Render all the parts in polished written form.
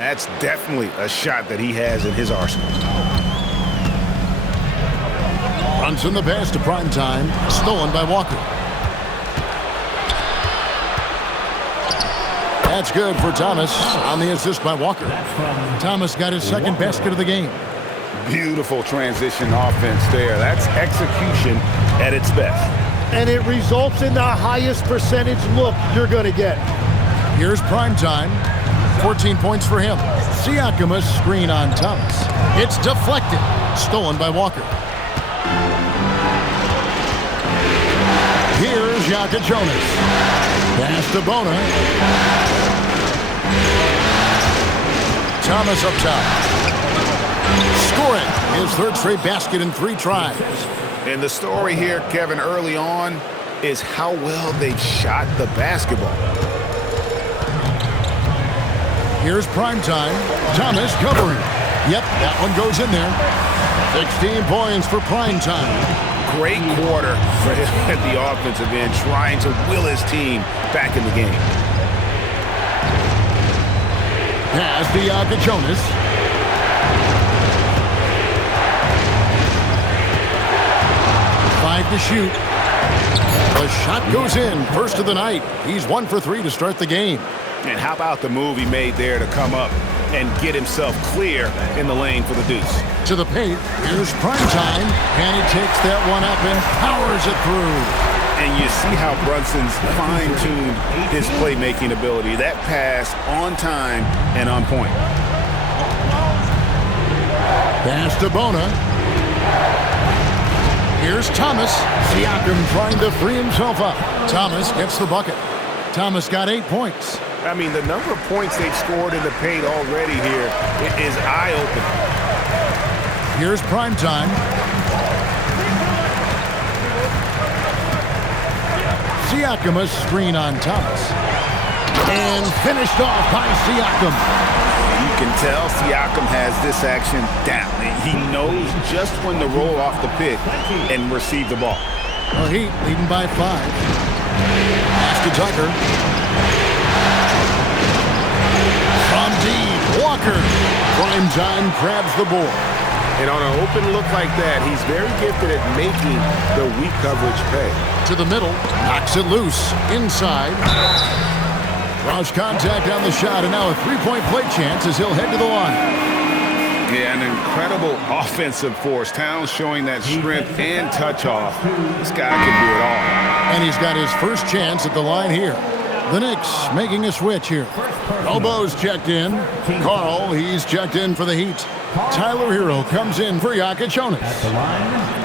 That's definitely a shot that he has in his arsenal. Brunson the pass to Primetime. Stolen by Walker. That's good for Thomas on the assist by Walker. Thomas got his second basket of the game. Beautiful transition offense there. That's execution at its best. And it results in the highest percentage look you're going to get. Here's Primetime. 14 points for him. Siakam a screen on Thomas. It's deflected. Stolen by Walker. Here's Yaka Jonas. Pass to Bona. Thomas up top. Scoring his third straight basket in 3 tries. And the story here, Kevin, early on is how well they've shot the basketball. Here's Primetime. Thomas covering. Yep, that one goes in there. 16 points for Primetime. Great quarter for him at the offensive end, trying to will his team back in the game. Pass to Yaka Jonas. To shoot. The shot goes in. First of the night. He's 1 for 3 to start the game. And how about the move he made there to come up and get himself clear in the lane for the deuce? To the paint. Here's Primetime. And he takes that one up and powers it through. And you see how Brunson's fine-tuned his playmaking ability. That pass on time and on point. Pass to Bona. Here's Thomas. Siakam trying to free himself up. Thomas gets the bucket. Thomas got 8 points. I mean, the number of points they've scored in the paint already here is eye-opening. Here's Primetime. Siakam a screen on Thomas. And finished off by Siakam. You can tell Siakam has this action down. He knows just when to roll off the pick and receive the ball. Well, Heat leading by 5. Pass to Tucker. From deep, Walker. Primetime grabs the board. And on an open look like that, he's very gifted at making the weak coverage pay. To the middle, knocks it loose. Inside. Draws contact on the shot, and now a 3-point play chance as he'll head to the line. Yeah, an incredible offensive force. Towns showing that strength and touch off. This guy can do it all. And he's got his first chance at the line here. The Knicks making a switch here. Bobo's checked in. Carl, he's checked in for the Heat. Tyler Hero comes in for Yaka Jonas. At the line,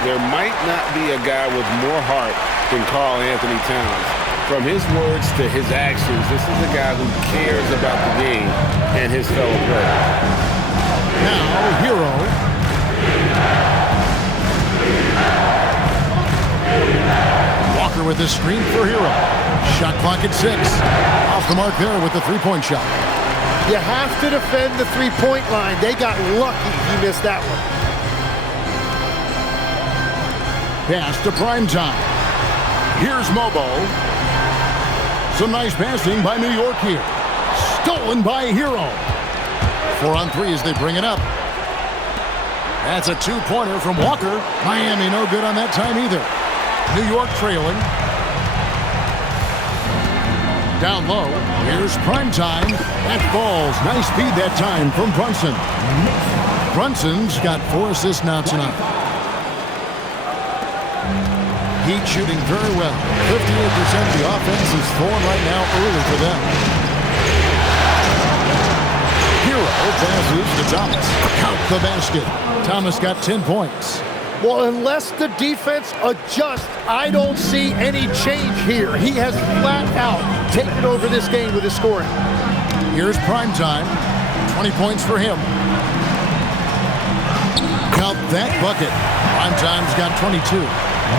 There might not be a guy with more heart than Karl-Anthony Towns. From his words to his actions, this is a guy who cares about the game and his fellow players. Now, Hero. Walker with his screen for Hero. Shot clock at 6. Off the mark there with the 3-point shot. You have to defend the 3-point line. They got lucky he missed that one. Pass to Primetime. Here's Mobo. Some nice passing by New York here. Stolen by Hero. 4 on 3 as they bring it up. That's a 2-pointer from Walker. Miami no good on that time either. New York trailing. Down low. Here's Primetime. That falls. Nice speed that time from Brunson. Brunson's got 4 assists now tonight. Heat shooting very well. 58% of the offense is falling right now early for them. Hero passes to Thomas. Count the basket. Thomas got 10 points. Well, unless the defense adjusts, I don't see any change here. He has flat out taken over this game with his scoring. Here's Primetime. 20 points for him. Count that bucket. Primetime's got 22.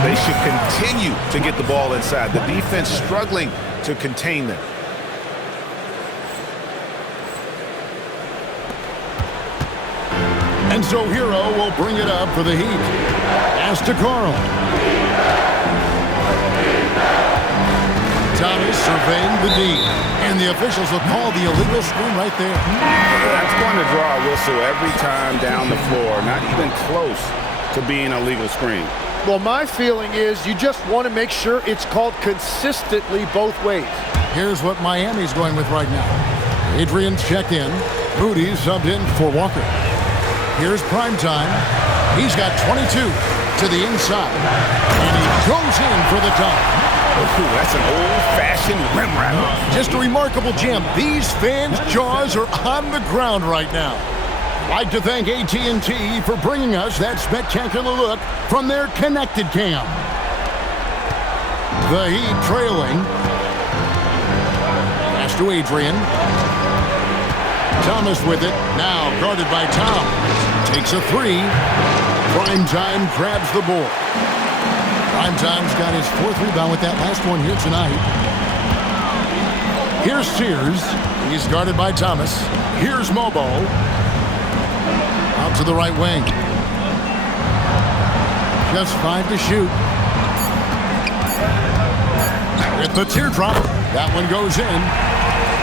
They should continue to get the ball inside. The defense struggling to contain them. And And so Hero will bring it up for the Heat. Pass to Carl. Thomas surveying the D. And the officials will call the illegal screen right there. That's going to draw a whistle every time down the floor. Not even close to being a legal screen. Well, my feeling is you just want to make sure it's called consistently both ways. Here's what Miami's going with right now. Adrian's checked in. Moody subbed in for Walker. Here's Primetime. He's got 22 to the inside. And he goes in for the dunk. Ooh, that's an old-fashioned rim wrap. Just a remarkable jam. These fans' jaws are on the ground right now. I'd like to thank AT&T for bringing us that spectacular look from their connected cam. The Heat trailing. Pass to Adrian. Thomas with it. Now guarded by Towns. Takes a three. Primetime grabs the board. Primetime's got his fourth rebound with that last one here tonight. Here's Sears. He's guarded by Thomas. Here's Mobo. Out to the right wing. Just 5 to shoot. With the teardrop. That one goes in.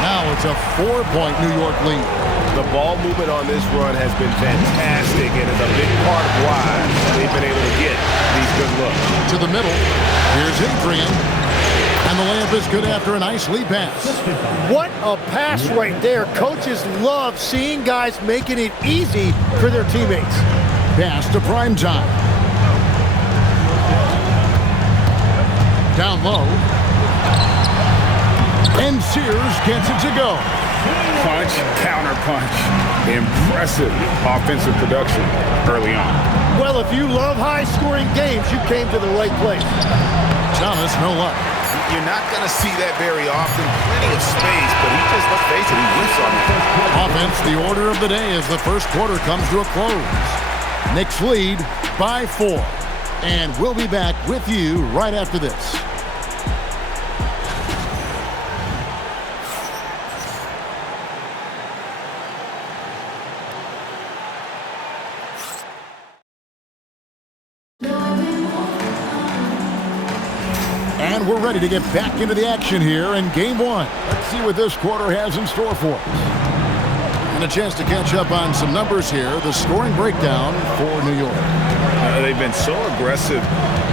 Now it's a 4-point New York lead. The ball movement on this run has been fantastic and is a big part of why they've been able to get these good looks. To the middle. Here's Adrian. And the layup is good after a nice lead pass. What a pass right there. Coaches love seeing guys making it easy for their teammates. Pass to Primetime. Down low. And Sears gets it to go. Punch, counter punch. Impressive offensive production early on. Well, if you love high-scoring games, you came to the right place. Thomas, no luck. You're not going to see that very often. Plenty of space, but he just, let's face it, he whiffs on it. Offense, the order of the day as the first quarter comes to a close. Knicks lead by 4. And we'll be back with you right after this. And we're ready to get back into the action here in Game 1. Let's see what this quarter has in store for us. And a chance to catch up on some numbers here. The scoring breakdown for New York. They've been so aggressive,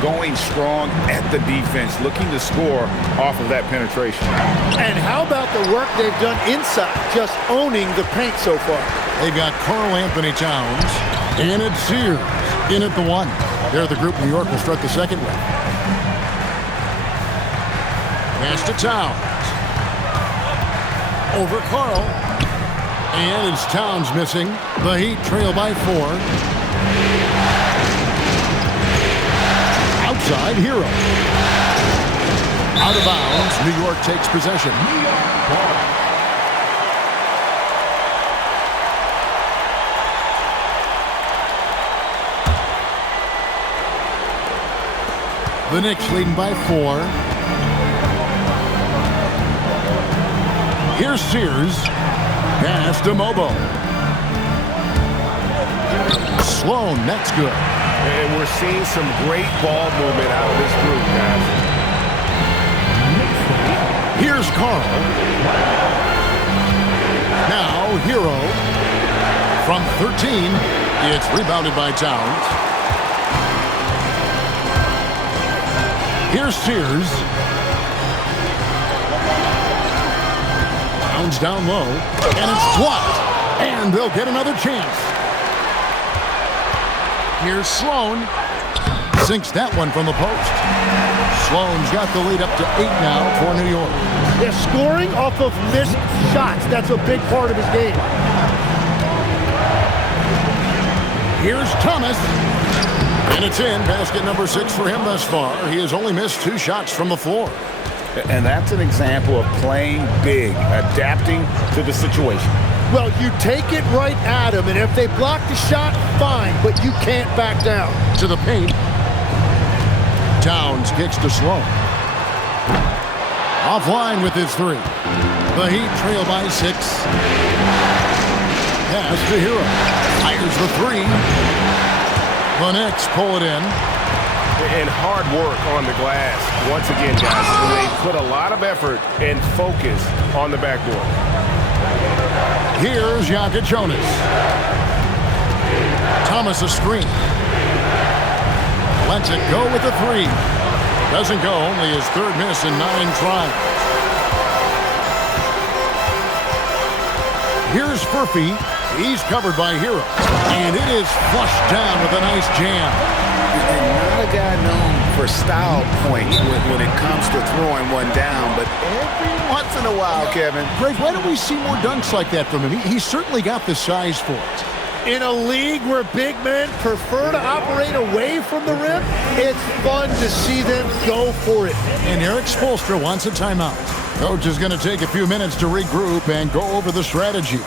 going strong at the defense, looking to score off of that penetration. And how about the work they've done inside, just owning the paint so far? They've got Karl Anthony Towns and it's Sears in at the 1. They're the group New York will start the second with. Pass to Towns. Over Carl. And it's Towns missing. The Heat trail by 4. Outside, Hero. Out of bounds, New York takes possession. The Knicks leading by 4. Here's Sears. Pass to Mobo. Sloan, that's good. And we're seeing some great ball movement out of this group, guys. Here's Carl. Now Hero. From 13, it's rebounded by Towns. Here's Sears. Towns down low. And it's blocked. And they'll get another chance. Here's Sloan. Sinks that one from the post. Sloan's got the lead up to 8 now for New York. They're scoring off of missed shots. That's a big part of his game. Here's Thomas. And it's in. Basket number 6 for him thus far. He has only missed 2 shots from the floor. And that's an example of playing big, adapting to the situation. Well, you take it right at him, and if they block the shot, fine, but you can't back down. To the paint. Towns kicks to Sloan. Offline with his 3. The Heat trail by 6. Pass to Hero. Fires the three. The Knicks pull it in. And hard work on the glass. Once again, guys, they put a lot of effort and focus on the backboard. Here's Jokic Jonas. Thomas a screen. Lets it go with the three. Doesn't go, only his third miss in 9 tries. Here's Furphy. He's covered by Hero. And it is flushed down with a nice jam. And not a guy known for style points when it comes to throwing one down, but every once in a while, Kevin. Greg, why don't we see more dunks like that from him? He's certainly got the size for it. In a league where big men prefer to operate away from the rim, it's fun to see them go for it. And Eric Spoelstra wants a timeout. Coach is going to take a few minutes to regroup and go over the strategy.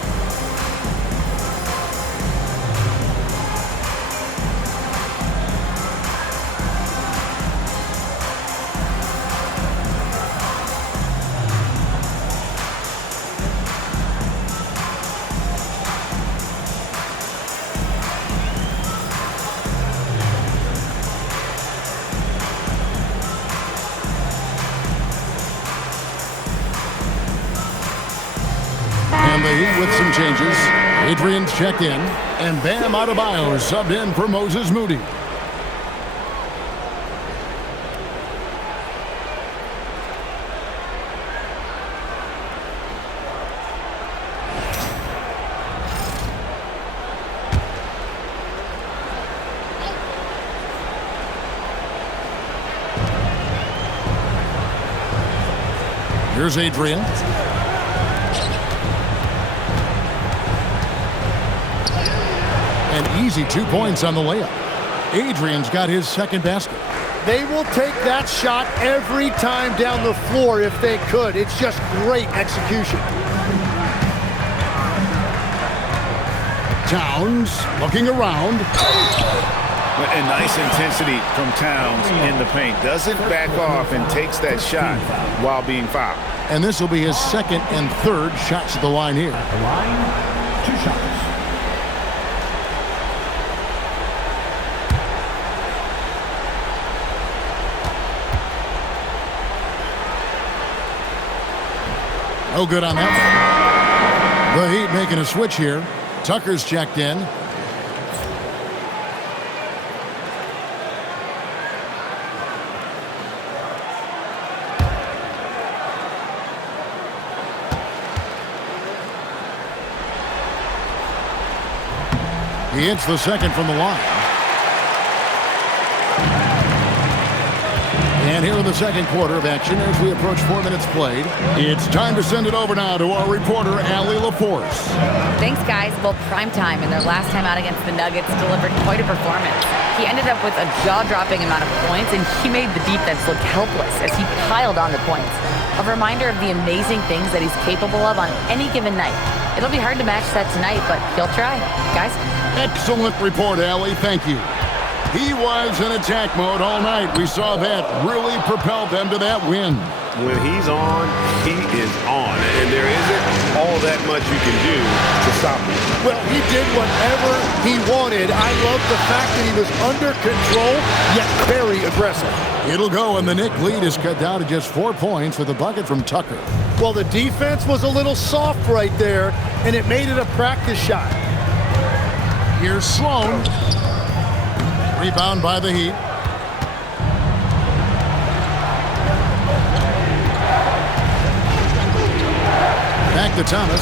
And the Heat with some changes. Adrian's checked in, and Bam Adebayo is subbed in for Moses Moody. Here's Adrian. An easy 2 points on the layup. Adrian's got his second basket. They will take that shot every time down the floor if they could. It's just great execution. Towns looking around. And nice intensity from Towns in the paint. Doesn't back off and takes that shot while being fouled. And this will be his second and third shots at the line here. The line, 2 shots. No good on that one. The Heat making a switch here. Tucker's checked in. He hits the second from the line. And here in the second quarter of action as we approach 4 minutes played. It's time to send it over now to our reporter, Allie LaForce. Thanks, guys. Well, primetime in their last time out against the Nuggets delivered quite a performance. He ended up with a jaw-dropping amount of points, and he made the defense look helpless as he piled on the points. A reminder of the amazing things that he's capable of on any given night. It'll be hard to match that tonight, but he'll try. Guys? Excellent report, Allie. Thank you. He was in attack mode all night. We saw that really propelled them to that win. When he's on, he is on. And there isn't all that much you can do to stop him. Well, he did whatever he wanted. I love the fact that he was under control, yet very aggressive. It'll go, and the Knick lead is cut down to just 4 points with a bucket from Tucker. Well, the defense was a little soft right there, and it made it a practice shot. Here's Sloan. Rebound by the Heat. Back to Thomas.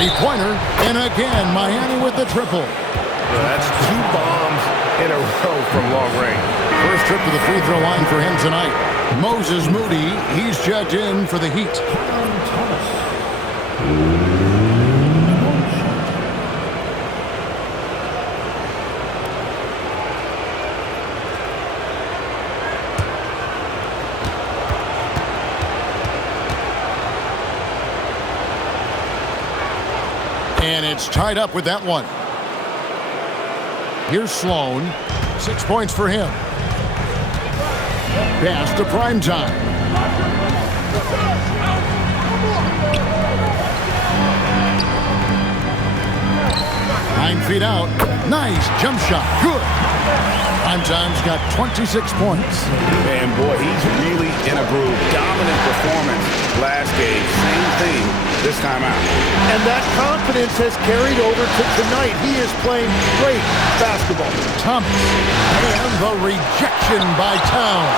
Three-pointer. And again, Miami with the triple. That's 2 bombs in a row from long range. First trip to the free throw line for him tonight. Moses Moody, he's checked in for the Heat. And it's tied up with that one. Here's Sloan. 6 points for him. Pass to Primetime. 9 feet out. Nice jump shot. Good. Primetime's got 26 points. And boy, he's really in a groove. Dominant performance last game. Same thing this time out. And that confidence has carried over to tonight. He is playing great basketball. Thomas. And the rejection by Towns.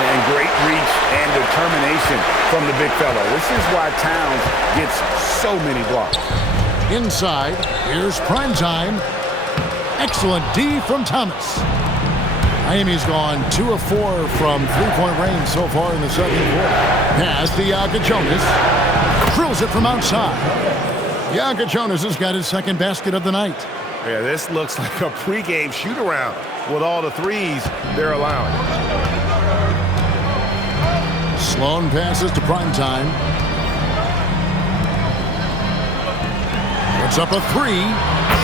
And great reach and determination from the big fella. This is why Towns gets so many blocks. Inside, here's Primetime. Excellent D from Thomas. Miami's gone 2 of 4 from three-point range so far in the second quarter. Pass to Iacochonis. Drills it from outside. Iacochonis has got his second basket of the night. Yeah, this looks like a pregame shoot-around with all the threes they're allowing. Sloan passes to Primetime. Puts up a 3.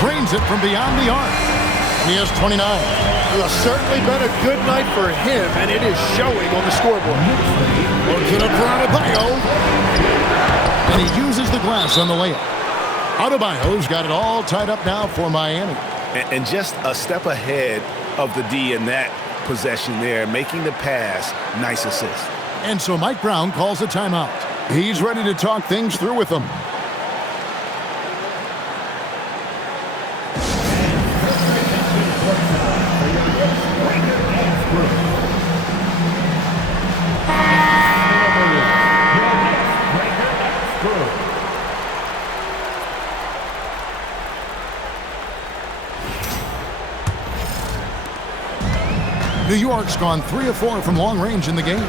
Drains it from beyond the arc. He has 29. Well, certainly been a good night for him, and it is showing on the scoreboard. Puts it up for Adebayo. And he uses the glass on the layup. Adebayo's got it all tied up now for Miami. And just a step ahead of the D in that possession there, making the pass. Nice assist. And so Mike Brown calls a timeout. He's ready to talk things through with them. New York's gone 3 of 4 from long range in the game.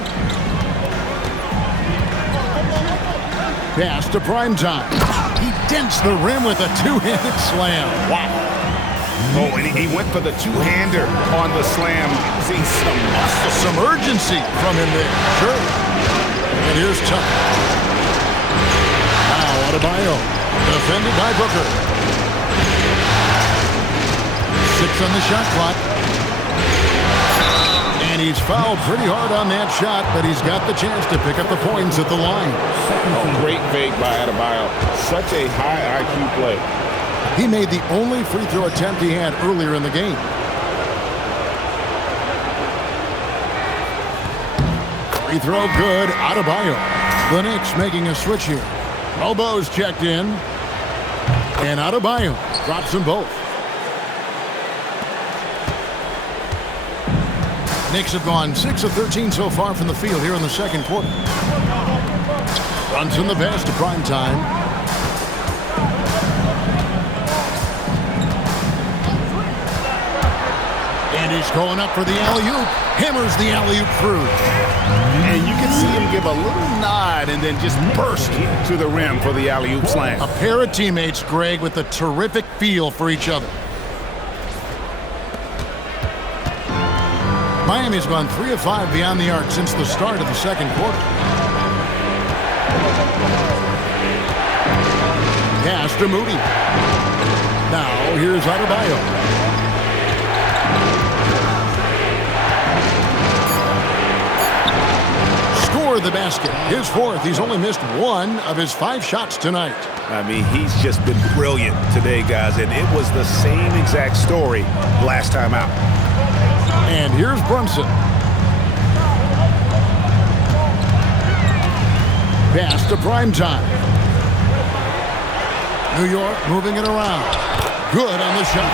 Pass to Primetime. He dents the rim with a two-handed slam. Wow. Oh, and he went for the two-hander on the slam. See some muscle. Some urgency from him there. Sure. And here's Tucker. Now Adebayo. Defended by Booker. 6 on the shot clock. And he's fouled pretty hard on that shot, but he's got the chance to pick up the points at the line. Oh, great fake by Adebayo. Such a high IQ play. He made the only free throw attempt he had earlier in the game. Free throw good. Adebayo. The Knicks making a switch here. Elbows checked in. And Adebayo drops them both. Knicks have gone 6 of 13 so far from the field here in the second quarter. Runs in the pass to Primetime. And he's going up for the alley-oop. Hammers the alley-oop through. And you can see him give a little nod and then just burst to the rim for the alley-oop slam. A pair of teammates, Greg, with a terrific feel for each other. Miami's gone 3 of 5 beyond the arc since the start of the second quarter. Pass to Moody. Now here's Adebayo. Score the basket. His 4th. He's only missed 1 of his 5 shots tonight. I mean, he's just been brilliant today, guys, and it was the same exact story last time out. And here's Brunson. Pass to Primetime. New York moving it around. Good on the shot.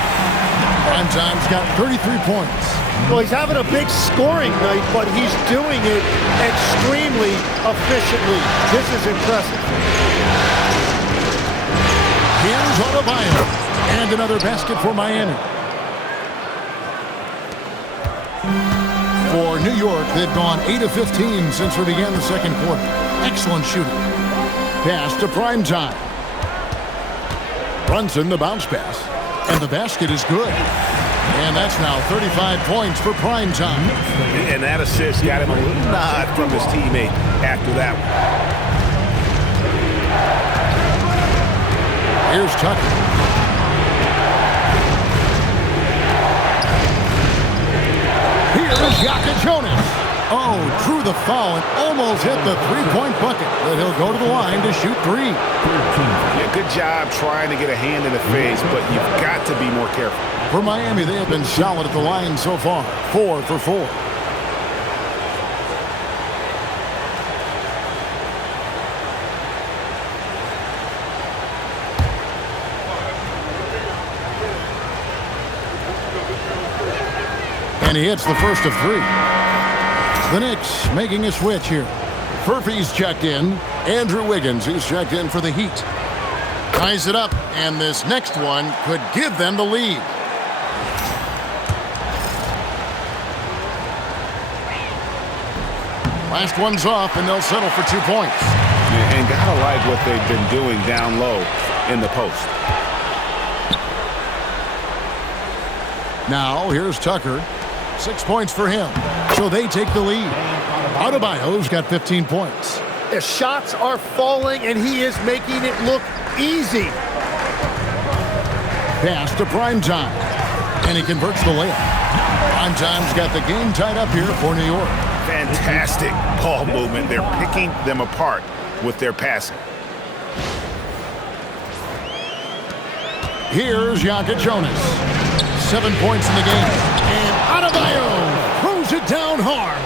Primetime's got 33 points. Well, he's having a big scoring night, but he's doing it extremely efficiently. This is impressive. Here's Adebayo. And another basket for Miami. For New York, they've gone 8 of 15 since we began the second quarter. Excellent shooting. Pass to Primetime. Brunson, the bounce pass. And the basket is good. And that's now 35 points for Primetime. And that assist got him a little nod from his teammate after that one. Here's Tucker. Here's Iacochonis. Oh, drew the foul and almost hit the three-point bucket. But he'll go to the line to shoot three. Yeah, good job trying to get a hand in the face, but you've got to be more careful. For Miami, they have been solid at the line so far. 4 for 4. And he hits the first of 3. The Knicks making a switch here. Furphy's checked in. Andrew Wiggins, who's checked in for the Heat. Ties it up, and this next one could give them the lead. Last one's off, and they'll settle for 2 points. And gotta like what they've been doing down low in the post. Now, here's Tucker. 6 points for him. So they take the lead. Adebayo's got 15 points. The shots are falling, and he is making it look easy. Pass to Primetime. And he converts the layup. Primetime's got the game tied up here for New York. Fantastic ball movement. They're picking them apart with their passing. Here's Jokic Jonas. 7 points in the game. And Adebayo throws it down hard.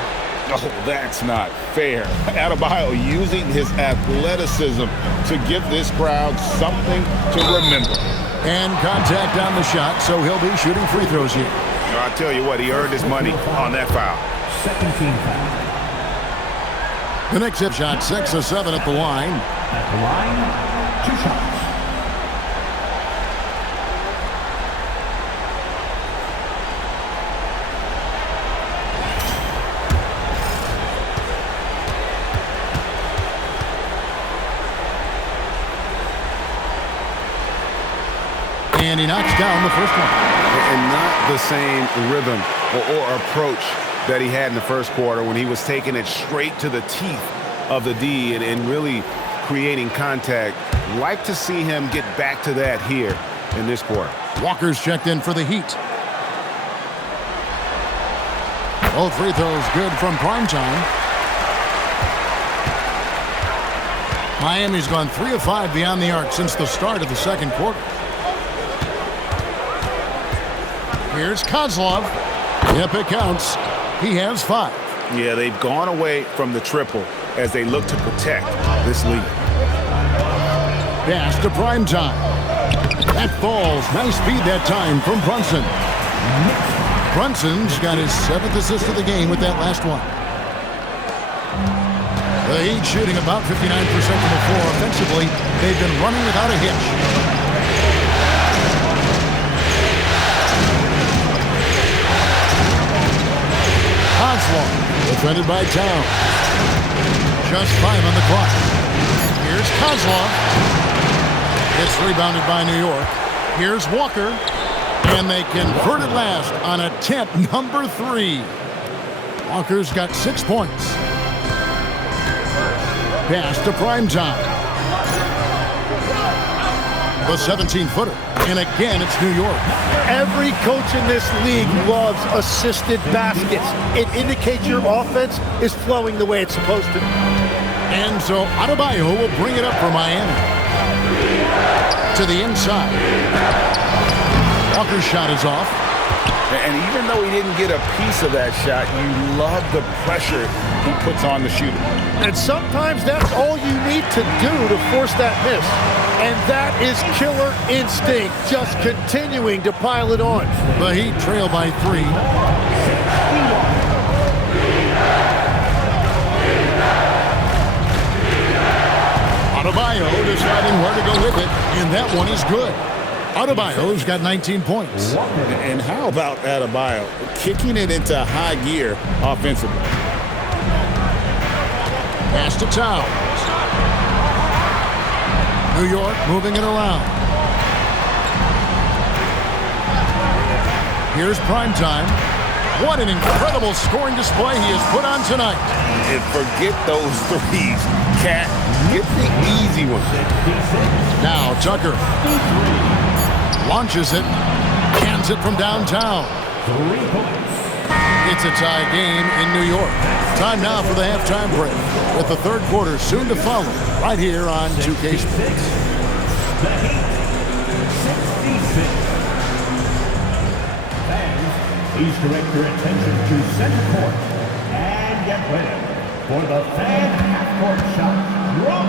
Oh, that's not fair. Adebayo using his athleticism to give this crowd something to remember. And contact on the shot, so he'll be shooting free throws here. I'll tell you what, he earned his money on that foul. Second team foul. The Knicks have shot 6 of 7 at the line. At the line, 2 shots. And he knocks down the first one. And not the same rhythm or approach that he had in the first quarter when he was taking it straight to the teeth of the D and really creating contact. Like to see him get back to that here in this quarter. Walker's checked in for the Heat. Both free throws good from Primetime. Miami's gone 3 of 5 beyond the arc since the start of the second quarter. Here's Kozlov. Yep, it counts. He has 5. Yeah, they've gone away from the triple as they look to protect this lead. Pass to Primetime. That falls. Nice speed that time from Brunson. Brunson's got his 7th assist of the game with that last one. The Heat shooting about 59% from the floor. Offensively, they've been running without a hitch. Kozlov, defended by Towns. Just 5 on the clock. Here's Kozlov. It's rebounded by New York. Here's Walker. And they convert it last on attempt number 3. Walker's got 6 points. Pass to Primetime. The 17-footer. And again, it's New York. Every coach in this league loves assisted baskets. It indicates your offense is flowing the way it's supposed to. And so Adebayo will bring it up for Miami. To the inside. Walker's shot is off. And even though he didn't get a piece of that shot, you love the pressure he puts on the shooter. And sometimes that's all you need to do to force that miss. And that is killer instinct, just continuing to pile it on. The Heat trail by 3. Adebayo deciding where to go with it, and that one is good. Adebayo's got 19 points. And how about Adebayo kicking it into high gear offensively? Pass to Towns. New York moving it around. Here's Primetime. What an incredible scoring display he has put on tonight. And forget those threes. Cat, get the easy one. Now Tucker launches it, hands it from downtown. 3 points. It's a tie game in New York. Time now for the halftime break, with the third quarter soon to follow, right here on 2K Sports. The Heat, 66. Fans, please direct your attention to center court and get ready for the fan half-court shot. Drum.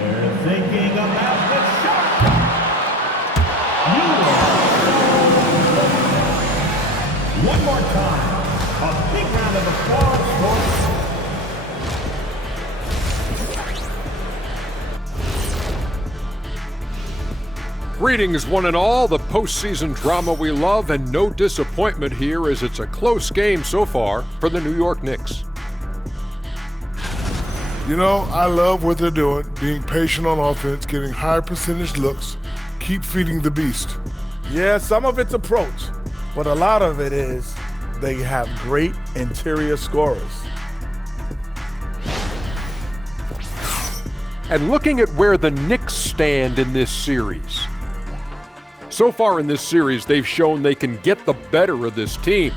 They're thinking about the shot. One more time, a big round of applause for Greetings, one and all. The postseason drama we love, and no disappointment here as it's a close game so far for the New York Knicks. You know, I love what they're doing, being patient on offense, getting high percentage looks, keep feeding the beast. Yeah, some of it's approach, but a lot of it is they have great interior scorers. And looking at where the Knicks stand in this series. So far in this series, they've shown they can get the better of this team,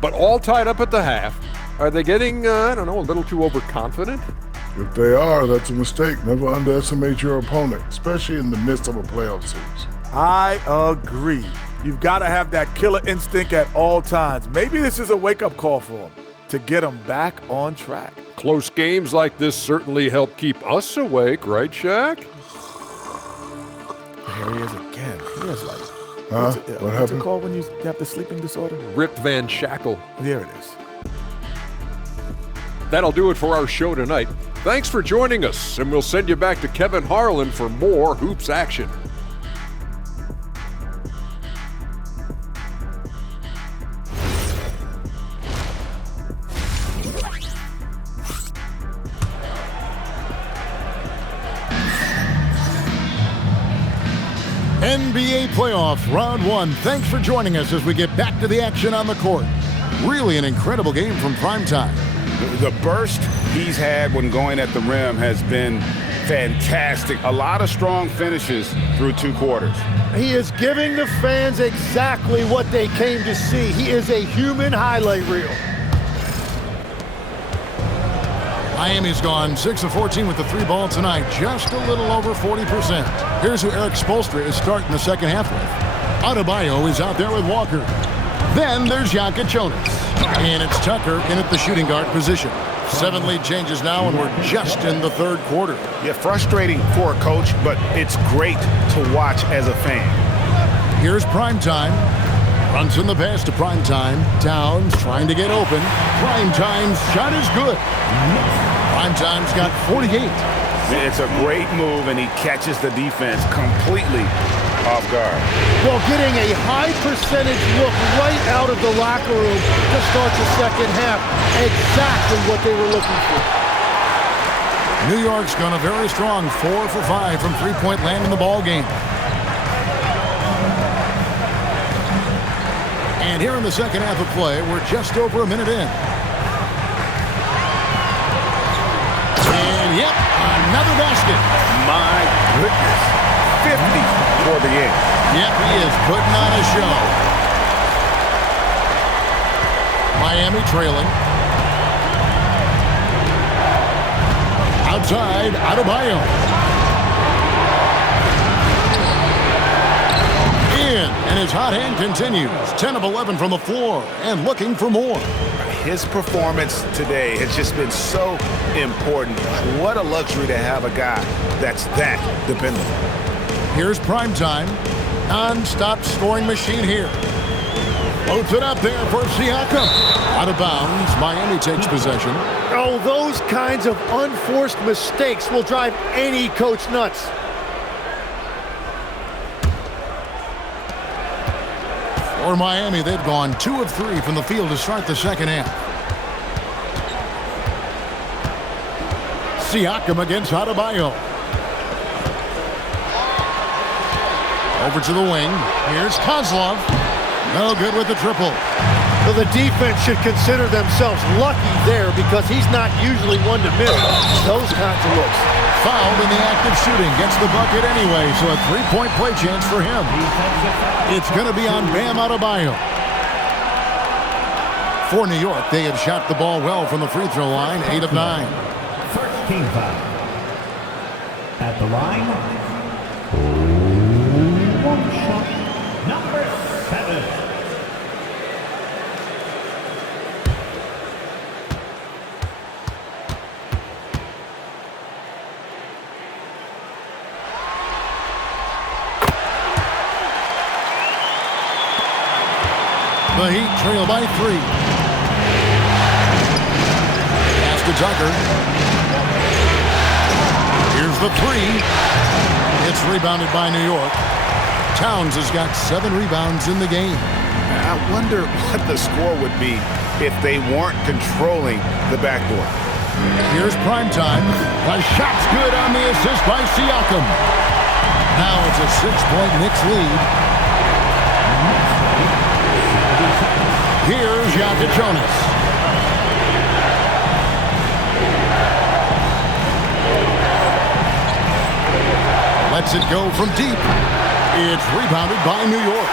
but all tied up at the half. Are they getting, a little too overconfident? If they are, that's a mistake. Never underestimate your opponent, especially in the midst of a playoff series. I agree. You've got to have that killer instinct at all times. Maybe this is a wake-up call for them to get them back on track. Close games like this certainly help keep us awake, right, Shaq? Here he is again. He is like, What what's happened? it called when you have the sleeping disorder? Rip Van Shackle. There it is. That'll do it for our show tonight. Thanks for joining us, and we'll send you back to Kevin Harlan for more Hoops action. NBA playoffs, round one. Thanks for joining us as we get back to the action on the court. Really an incredible game from primetime. The burst he's had when going at the rim has been fantastic. A lot of strong finishes through two quarters. He is giving the fans exactly what they came to see. He is a human highlight reel. Miami's gone 6 of 14 with the three ball tonight, just a little over 40%. Here's who Eric Spoelstra is starting the second half with. Adebayo is out there with Walker. Then there's Jokic Jonas. And it's Tucker in at the shooting guard position. 7 lead changes now, and we're just in the third quarter. Yeah, frustrating for a coach, but it's great to watch as a fan. Here's Primetime. Brunson the pass to Primetime. Towns trying to get open. Primetime's shot is good. Primetime's got 48. It's a great move, and he catches the defense completely off guard. Well, getting a high percentage look right out of the locker room to start the second half. Exactly what they were looking for. New York's gone a very strong 4 for 5 from three-point land in the ball game. And here in the second half of play, we're just over a minute in. And yep, another basket. My goodness. 50 for the end. Yep, he is putting on a show. Miami trailing. Outside, Adebayo. In, and his hot hand continues. 10 of 11 from the floor, and looking for more. His performance today has just been so important. What a luxury to have a guy that's that dependable. Here's Primetime. Non-stop scoring machine here. Floats it up there for Siakam. Out of bounds. Miami takes possession. Oh, those kinds of unforced mistakes will drive any coach nuts. For Miami, they've gone 2 of 3 from the field to start the second half. Siakam against Adebayo. Over to the wing. Here's Kozlov. No good with the triple. Well, the defense should consider themselves lucky there because he's not usually one to miss those kinds of looks. fouled in the act of shooting. Gets the bucket anyway, so a three-point play chance for him. It's going to be on Bam Adebayo. For New York, they have shot the ball well from the free throw line, 8 of 9. First team foul. At the line, one shot, number 7. The Heat trail by 3. Pass to Tucker. Here's the 3. It's rebounded by New York. Towns has got 7 rebounds in the game. I wonder what the score would be if they weren't controlling the backboard. Here's primetime. The shot's good on the assist by Siakam. Now it's a 6-point Knicks lead. Here's Jokic Jonas. Lets it go from deep. It's rebounded by New York.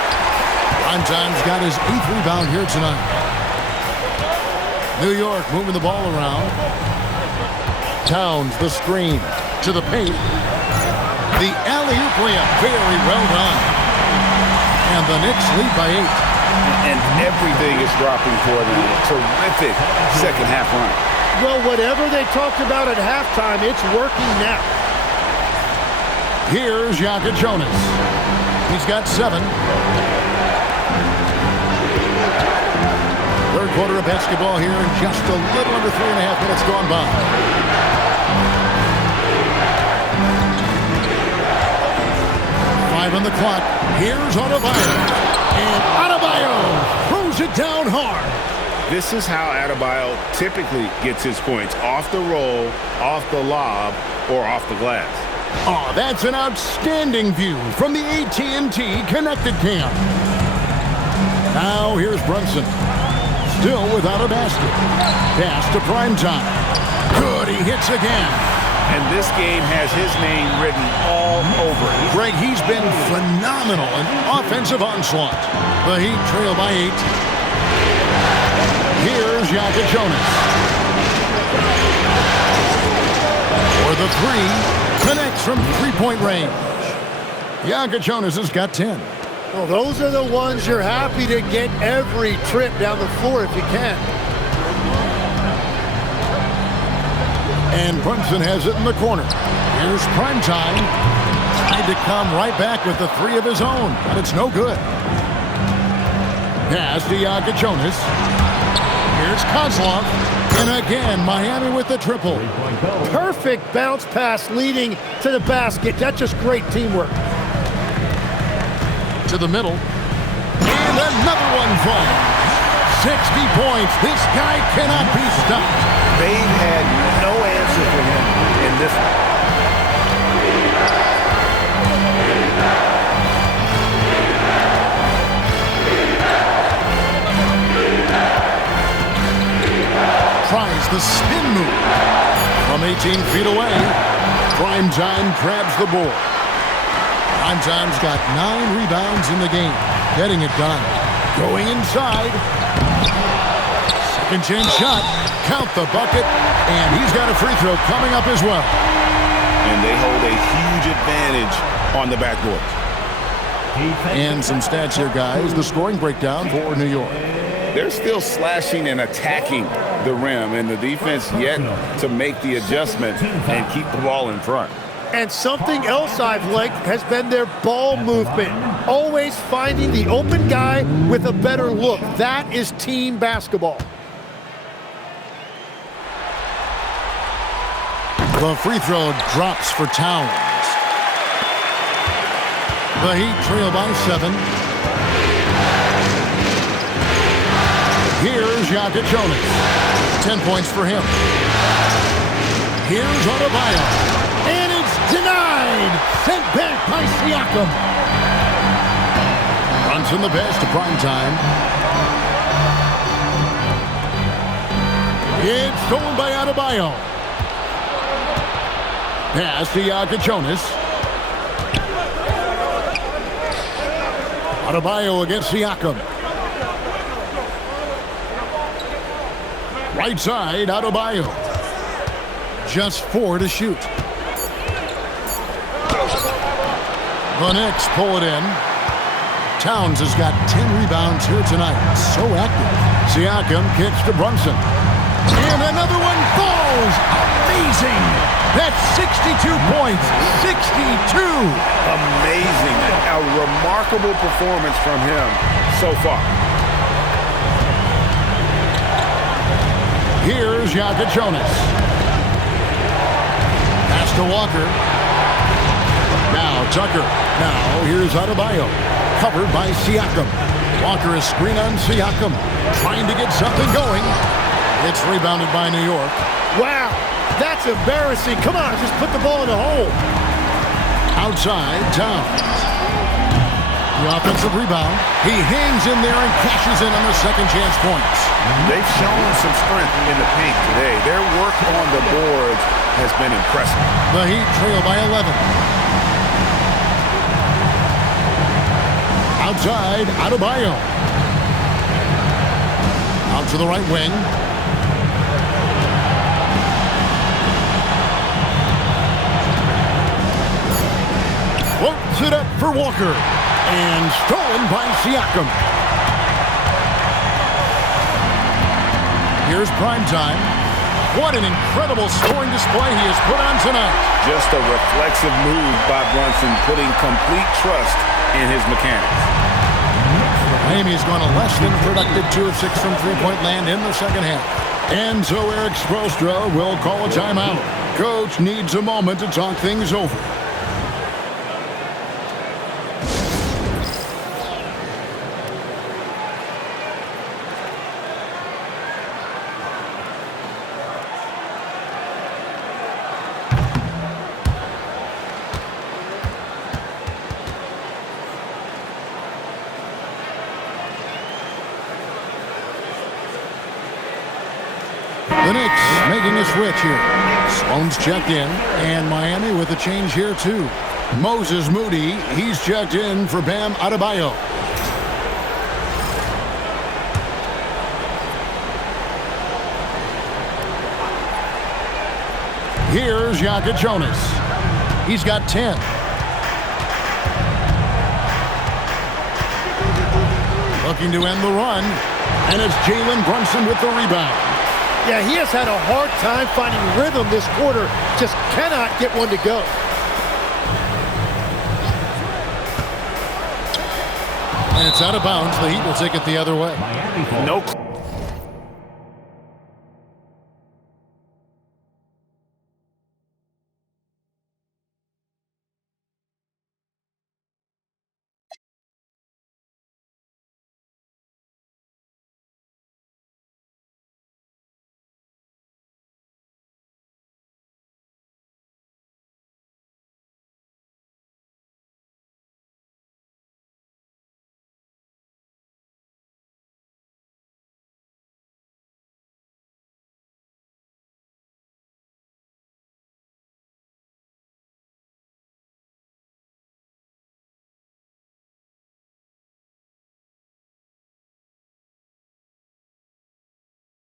Primetime's got his 8th rebound here tonight. New York moving the ball around. Towns the screen to the paint. The alley-oop layup, very well done. And the Knicks lead by 8. And everything is dropping for them. Terrific second half run. Well, whatever they talked about at halftime, it's working now. Here's Jokic Jonas. He's got 7. Third quarter of basketball here, and just a little under 3.5 minutes gone by. Five on the clock. Here's Adebayo. And Adebayo throws it down hard. This is how Adebayo typically gets his points. Off the roll, off the lob, or off the glass. Oh, that's an outstanding view from the AT&T Connected Cam. Now here's Brunson. Still without a basket. Pass to Primetime. Good, he hits again. And this game has his name written all over it. Greg, he's been phenomenal in offensive onslaught. The Heat trail by 8. Here's Jokic Jonas. For the 3. Connects from three-point range. Jokic Jonas has got 10. Well, those are the ones you're happy to get every trip down the floor if you can. And Brunson has it in the corner. Here's Primetime. Tried to come right back with the 3 of his own, but it's no good. Pass to Jokic Jonas. Here's Kozlov. And again, Miami with the triple. Perfect bounce pass leading to the basket. That's just great teamwork. To the middle. And another one falls. 60 points. This guy cannot be stopped. They've had no answer for him in this one. Tries the spin move. From 18 feet away, Primetime grabs the board. Primetime's got 9 rebounds in the game. Getting it done. Going inside. Second chance shot. Count the bucket. And he's got a free throw coming up as well. And they hold a huge advantage on the backboard. And some stats here, guys. The scoring breakdown for New York. They're still slashing and attacking the rim, and the defense yet to make the adjustment and keep the ball in front. And something else I've liked has been their ball movement. Always finding the open guy with a better look. That is team basketball. The free throw drops for Towns. The Heat trail by 7. Here's Jokic Jonas. 10 points for him. Here's Adebayo. And it's denied. Sent back by Siakam. Brunson the pass to Primetime. It's stolen by Adebayo. Pass to Jonas. Adebayo against Siakam. Right side, Adebayo. Just 4 to shoot. The Knicks pull it in. Towns has got 10 rebounds here tonight. So active. Siakam kicks to Brunson. And another one falls. Amazing. That's 62 points. 62. Amazing. A remarkable performance from him so far. Here's Jonas. Pass to Walker. Now Tucker. Now here's Adebayo. Covered by Siakam. Walker is screen on Siakam. Trying to get something going. It's rebounded by New York. Wow, that's embarrassing. Come on, just put the ball in the hole. Outside, Towns. The offensive rebound. He hangs in there and cashes in on the second chance points. They've shown some strength in the paint today. Their work on the boards has been impressive. The Heat trail by 11. Outside, Adebayo. Out to the right wing. Floats it up for Walker. And stolen by Siakam. Here's primetime. What an incredible scoring display he has put on tonight. Just a reflexive move by Brunson, putting complete trust in his mechanics. Miami's gone a less than productive 2 of 6 from three-point land in the second half. And so Eric Spoelstra will call a timeout. Coach needs a moment to talk things over. The Knicks making a switch here. Sloan's checked in, and Miami with a change here too. Moses Moody, he's checked in for Bam Adebayo. Here's Jonas. He's got 10. Looking to end the run, and it's Jalen Brunson with the rebound. Yeah, he has had a hard time finding rhythm this quarter. Just cannot get one to go. And it's out of bounds. The Heat will take it the other way. No.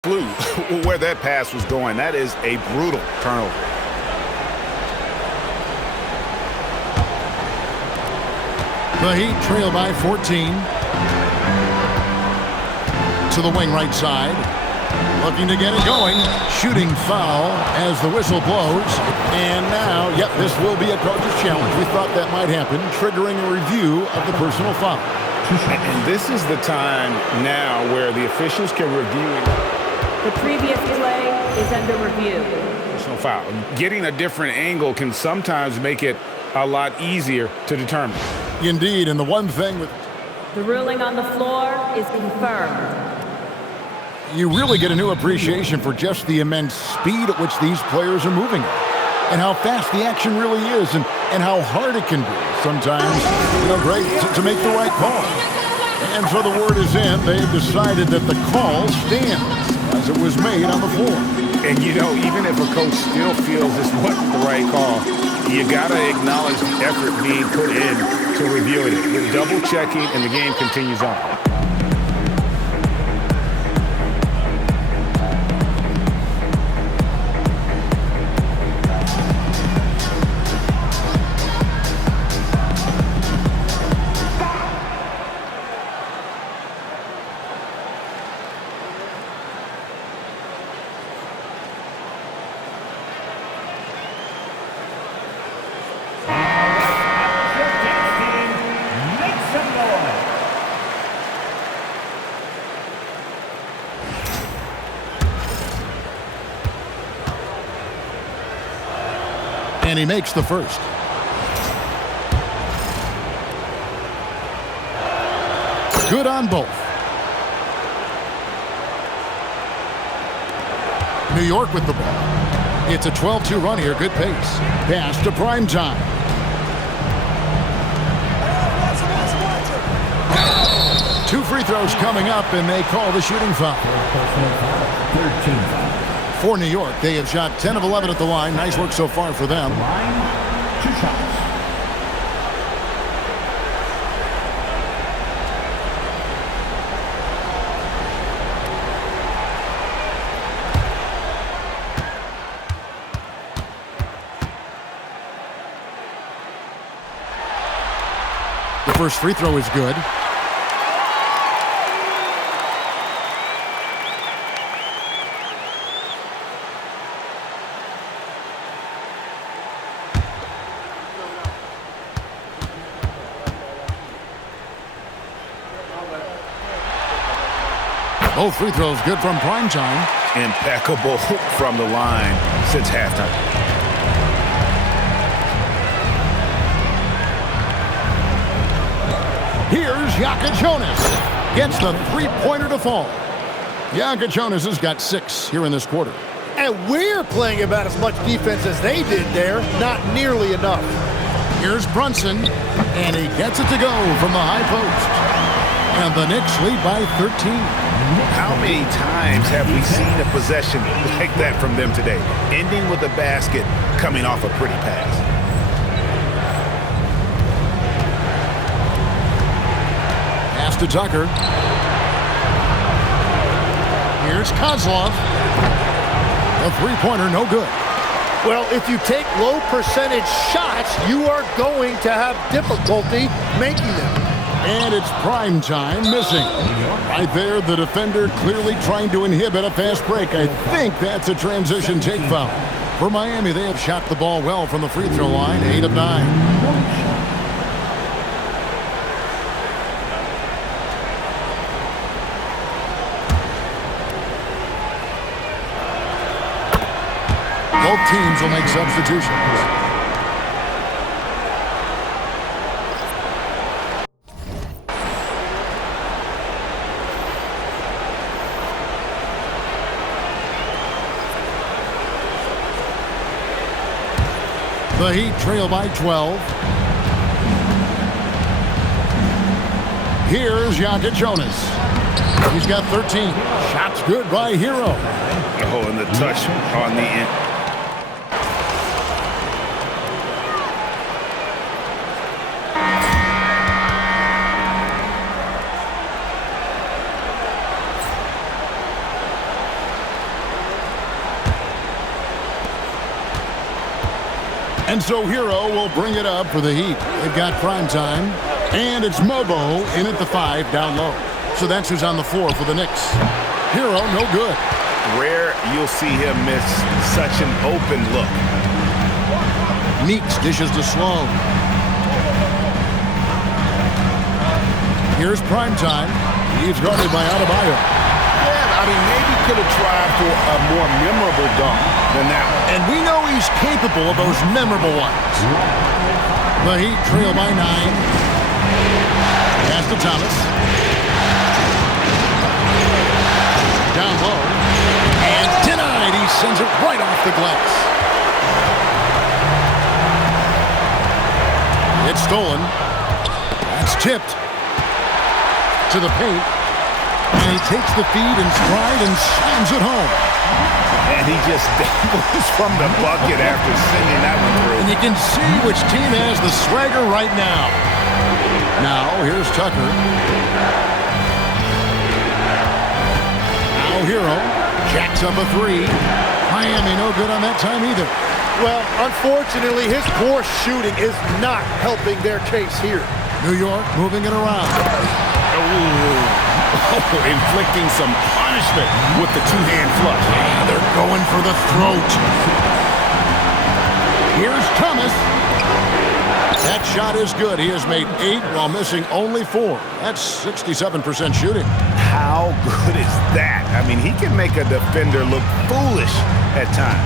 Clue where that pass was going. That is a brutal turnover. The Heat trail by 14. To the wing right side. Looking to get it going. Shooting foul as the whistle blows. And now, yep, this will be a coach's challenge. We thought that might happen, triggering a review of the personal foul. And this is the time now where the officials can review it. The previous play is under review. Personal foul. Getting a different angle can sometimes make it a lot easier to determine. Indeed, and the one thing with... The ruling on the floor is confirmed. You really get a new appreciation for just the immense speed at which these players are moving. And how fast the action really is, and how hard it can be. Sometimes, great to make the right call. And so the word is in. They've decided that the call stands as it was made on the floor. And, you know, even if a coach still feels this wasn't the right call, you got to acknowledge the effort being put in to reviewing it. You're double-checking, and the game continues on. And he makes the first. Good on both. New York with the ball. It's a 12-2 run here. Good pace. Pass to Primetime. Two free throws coming up, and they call the shooting foul. 13 foul. For New York, they have shot 10 of 11 at the line. Nice work so far for them. Line, 2 shots. The first free throw is good. Both free throws good from Primetime. Impeccable from the line since halftime. Here's Yaka Jonas. Gets the three-pointer to fall. Yaka Jonas has got 6 here in this quarter. And we're playing about as much defense as they did there. Not nearly enough. Here's Brunson, and he gets it to go from the high post. And the Knicks lead by 13. How many times have we seen a possession like that from them today? Ending with a basket, coming off a pretty pass. Pass to Tucker. Here's Kozlov. A three-pointer, no good. Well, if you take low percentage shots, you are going to have difficulty making them. And it's Primetime missing. Right there, the defender clearly trying to inhibit a fast break. I think that's a transition take foul. For Miami, they have shot the ball well from the free throw line, 8 of 9. Both teams will make substitutions. The Heat trail by 12. Here's Yaka Jonas. He's got 13. Shots good by Hero. Oh, and the touch on the end. And so Hero will bring it up for the Heat. They've got Primetime. And it's Mobo in at the 5 down low. So that's who's on the floor for the Knicks. Hero, no good. Rare you'll see him miss such an open look. Meeks dishes to Sloan. Here's Primetime. He's guarded by Adebayo. Yeah, I mean, maybe could have tried for a more memorable dunk than that one. And we know he's capable of those memorable ones. The Heat trail by 9. Pass to Thomas. Down low. And denied. He sends it right off the glass. It's stolen. That's tipped. To the paint. And he takes the feed in stride and slams it home. And he just dabbles from the bucket after sending that one through. And you can see which team has the swagger right now. Now, here's Tucker. Now Hero jacks up a three. Miami no good on that time either. Well, unfortunately, his poor shooting is not helping their case here. New York moving it around. Inflicting some punishment with the two-hand flush. Yeah, they're going for the throat. Here's Thomas. That shot is good. He has made 8 while missing only 4. That's 67% shooting. How good is that? I mean, he can make a defender look foolish at times.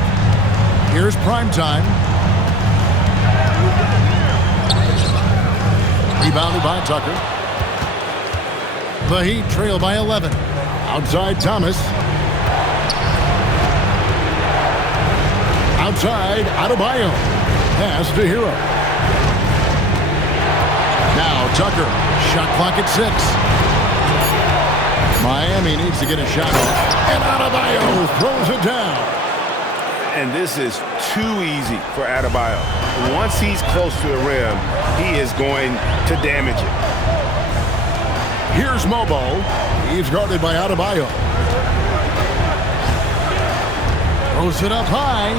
Here's Primetime. Rebounded by Tucker. The Heat trail by 11. Outside Thomas. Outside Adebayo. Pass to Hero. Now Tucker. Shot clock at 6. Miami needs to get a shot off. And Adebayo throws it down. And this is too easy for Adebayo. Once he's close to the rim, he is going to damage it. Here's Mobo. He's guarded by Adebayo. Throws it up high.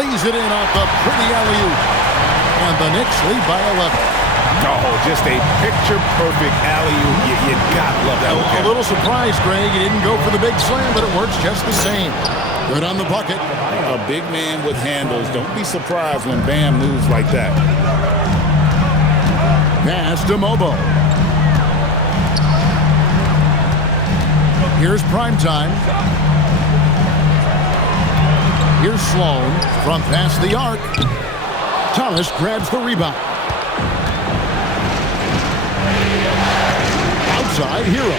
Lays it in off the pretty alley-oop. And the Knicks lead by 11. Oh, just a picture-perfect alley-oop. You gotta love that one. A little surprised, Greg. He didn't go for the big slam, but it works just the same. Good on the bucket. A big man with handles. Don't be surprised when Bam moves like that. Pass to Mobo. Here's Primetime. Here's Sloan from past the arc. Thomas grabs the rebound. Outside Hero.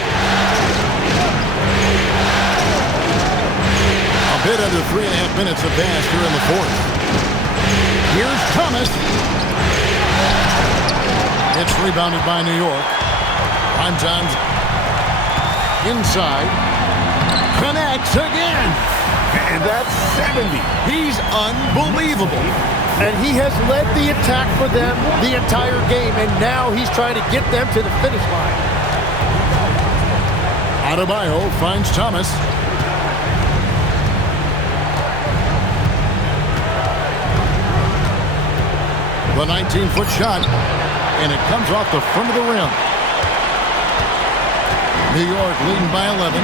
A bit under 3.5 minutes have passed here in the fourth. Here's Thomas. It's rebounded by New York. Primetime's inside. Connects again. And that's 70. He's unbelievable. And he has led the attack for them the entire game, and now he's trying to get them to the finish line. Adebayo finds Thomas. The 19-foot shot, and it comes off the front of the rim. New York leading by 11.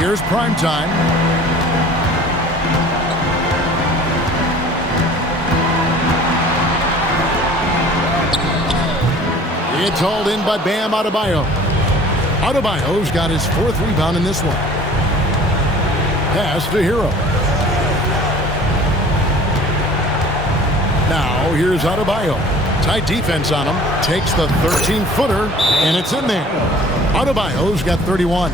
Here's Primetime. It's hauled in by Bam Adebayo. Adebayo's got his 4th rebound in this one. Pass to Hero. Now here's Adebayo. Tight defense on him. Takes the 13-footer, and it's in there. Adebayo's got 31.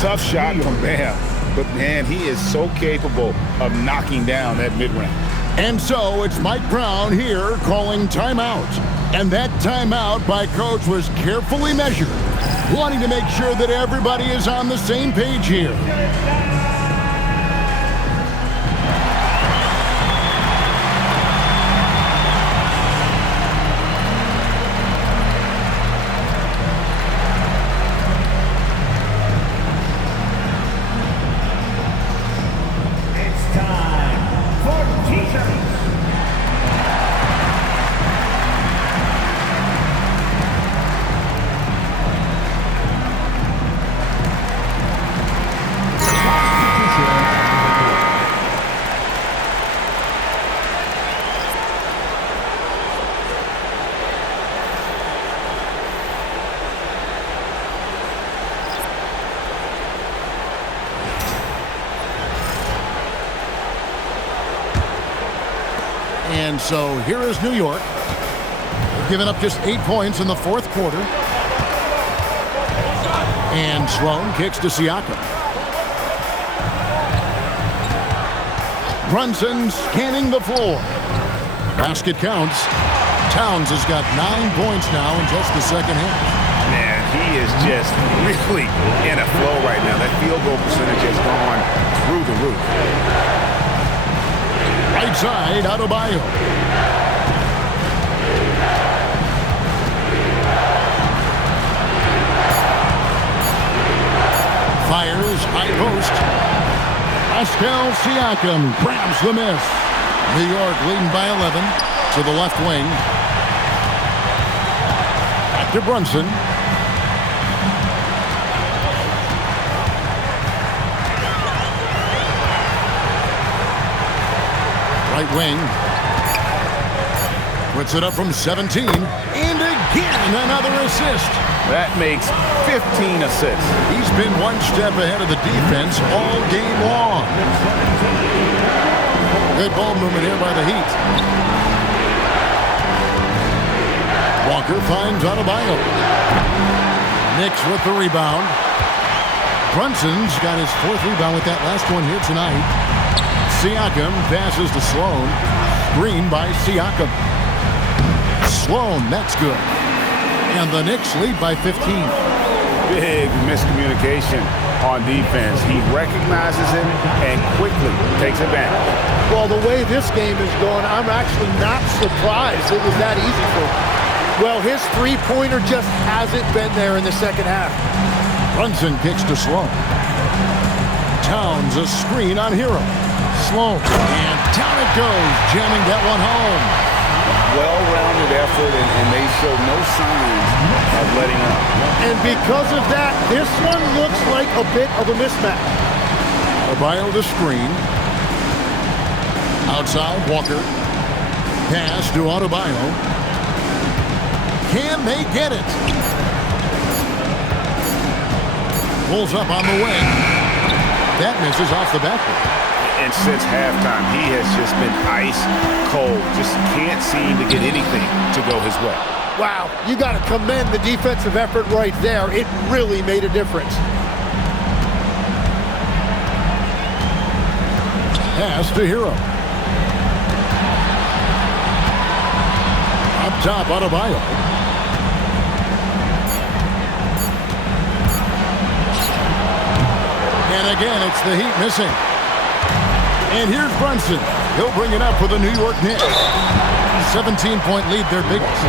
Tough shot from Bam. But, man, he is so capable of knocking down that mid-range. And so it's Mike Brown here calling timeout. And that timeout by Coach was carefully measured, wanting to make sure that everybody is on the same page here. And so here is New York. They've given up just 8 points in the 4th quarter. And Sloan kicks to Siakam. Brunson scanning the floor. Basket counts. Towns has got 9 points now in just the second half. Man, he is just really in a flow right now. That field goal percentage has gone through the roof. Right side, Adebayo. Fires, high post. Pascal Siakam grabs the miss. New York leading by 11 to the left wing. Back to Brunson. Right wing. Puts it up from 17. And again, another assist. That makes 15 assists. He's been one step ahead of the defense all game long. Good ball movement here by the Heat. Walker finds Adebayo. Knicks with the rebound. Brunson's got his 4th rebound with that last one here tonight. Siakam passes to Sloan. Screen by Siakam. Sloan, that's good. And the Knicks lead by 15. Big miscommunication on defense. He recognizes him and quickly takes advantage. Well, the way this game is going, I'm actually not surprised it was that easy for him. Well, his three-pointer just hasn't been there in the second half. Brunson kicks to Sloan. Towns a screen on Hero. Sloan, and down it goes, jamming that one home. Well-rounded effort, and they show no signs of letting up. And because of that, this one looks like a bit of a mismatch. Adebayo the screen. Outside, Walker. Pass to Adebayo. Can they get it? Pulls up on the wing. That misses off the backboard. And since halftime, he has just been ice cold. Just can't seem to get anything to go his way. Wow, you got to commend the defensive effort right there. It really made a difference. Pass to Hero. Up top, Adebayo. And again, it's the Heat missing. And here's Brunson. He'll bring it up for the New York Knicks. 17-point lead, their biggest.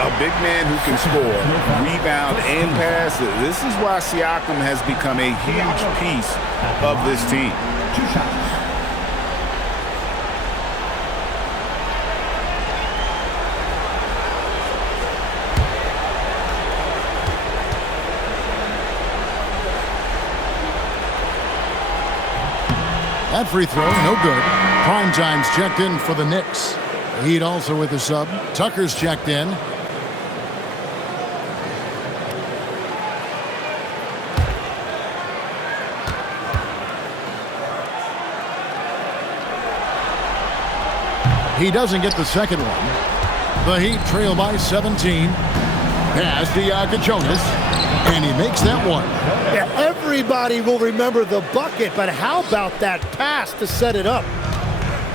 A big man who can score, rebound, and pass. This is why Siakam has become a huge piece of this team. That free throw, no good. Primetime's checked in for the Knicks. Heat also with a sub. Tucker's checked in. He doesn't get the second one. The Heat trail by 17. Pass to Jonas, and he makes that one. Yeah, everybody will remember the bucket, but how about that pass to set it up?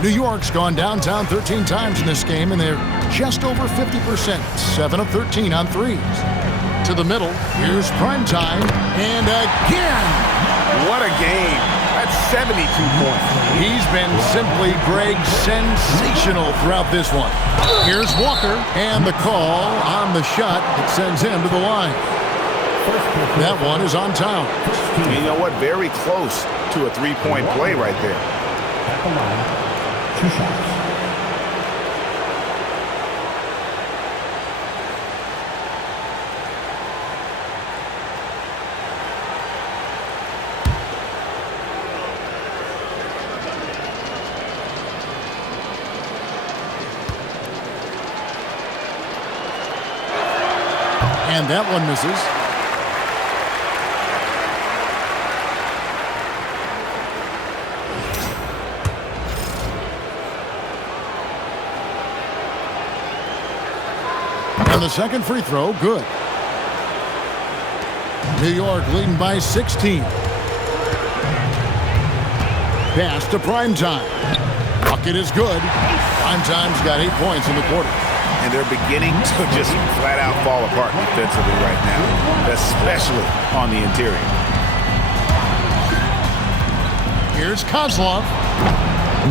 New York's gone downtown 13 times in this game, and they're just over 50%, 7 of 13 on threes. To the middle, here's Primetime, and again! What a game. That's 72 points. He's been simply, Greg, sensational throughout this one. Here's Walker, and the call on the shot that sends him to the line. That one is on town. You know what? Very close to a three-point play right there. At the line, 2 shots. And that one misses. And the second free throw, good. New York leading by 16. Pass to Primetime. Bucket is good. Primetime's got 8 points in the quarter. And and they're beginning to just flat out fall apart defensively right now, especially on the interior. Here's Kozlov.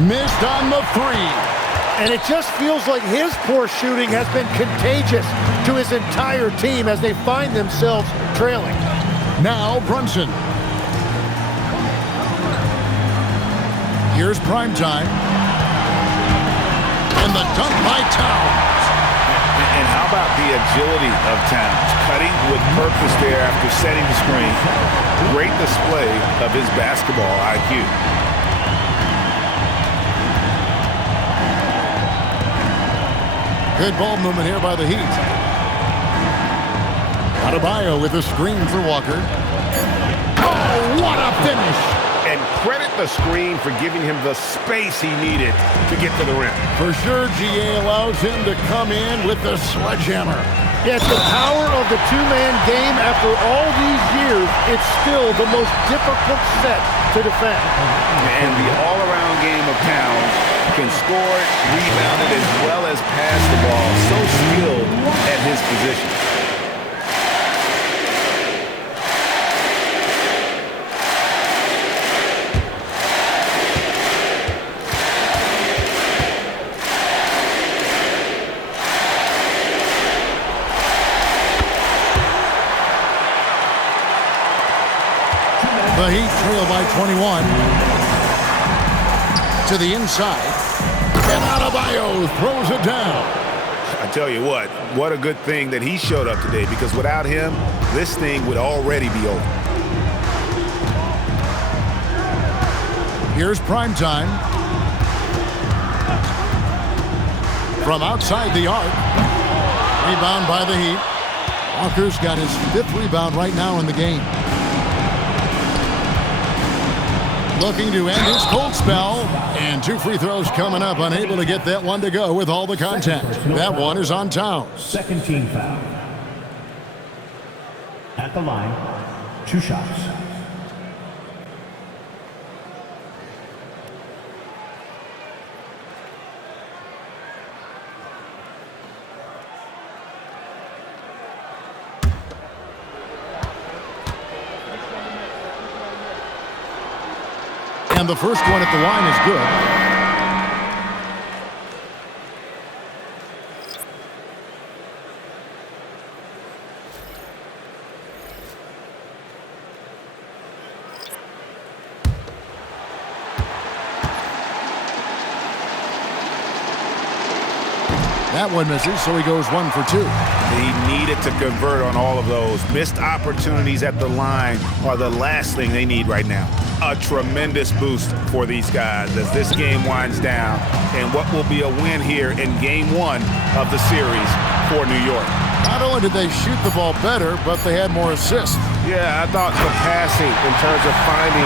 Missed on the three. And it just feels like his poor shooting has been contagious to his entire team as they find themselves trailing. Now Brunson. Here's Primetime. And the dunk by Towns. And how about the agility of Towns? Cutting with purpose there after setting the screen. Great display of his basketball IQ. Good ball movement here by the Heat. Adebayo with a screen for Walker. Oh, what a finish! And credit the screen for giving him the space he needed to get to the rim. For sure, GA allows him to come in with the sledgehammer. Yeah, it's the power of the two-man game. After all these years, it's still the most difficult set to defend. And the all-around game of Towns can score it, rebound it, as well as pass the ball. So skilled at his position. The Heat trail by 21. To the inside. And Adebayo throws it down. I tell you what a good thing that he showed up today, because without him, this thing would already be over. Here's Primetime. From outside the arc. Rebound by the Heat. Walker's got his 5th rebound right now in the game. Looking to end his cold spell. And 2 free throws coming up. Unable to get that one to go with all the contact. That one is on Towns. Second team foul. At the line, 2 shots. And the first one at the line is good. That one misses, so he goes 1 for 2. He needed to convert on all of those. Missed opportunities at the line are the last thing they need right now. A tremendous boost for these guys as this game winds down, and what will be a win here in Game 1 of the series for New York. Not only did they shoot the ball better, but they had more assists. Yeah, I thought the passing in terms of finding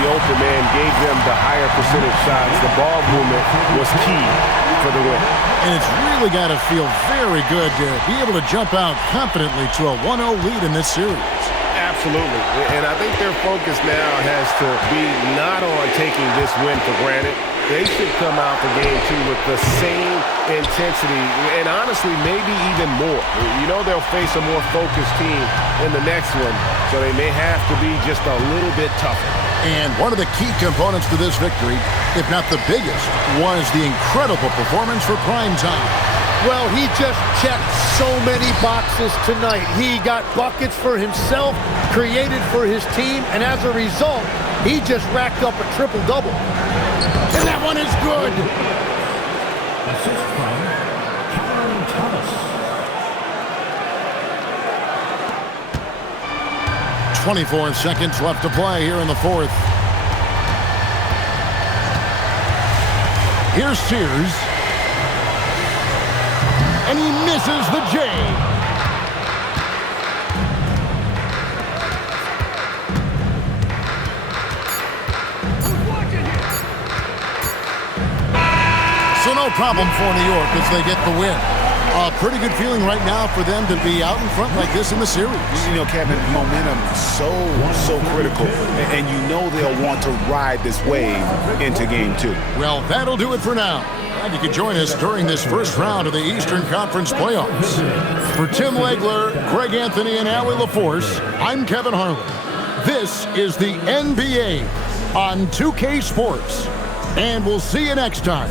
the open man gave them the higher percentage shots. The ball movement was key for the win. And it's really got to feel very good to be able to jump out confidently to a 1-0 lead in this series. Absolutely. And I think their focus now has to be not on taking this win for granted. They should come out for Game 2 with the same intensity and honestly maybe even more. You know they'll face a more focused team in the next one, so they may have to be just a little bit tougher. And one of the key components to this victory, if not the biggest, was the incredible performance for Primetime. Well, he just checked so many boxes tonight. He got buckets for himself, created for his team, and as a result, he just racked up a triple-double. And that one is good. Assist from Cameron Thomas. 24 seconds left to play here in the 4th. Here's Sears. And he misses the J. So no problem for New York as they get the win. A pretty good feeling right now for them to be out in front like this in the series. You know, Kevin, momentum so critical, and you know they'll want to ride this wave into game 2. Well, that'll do it for now. And you can join us during this first round of the Eastern Conference playoffs. For Tim Legler, Greg Anthony, and Allie LaForce, I'm Kevin Harlan. This is the NBA on 2K Sports, and we'll see you next time.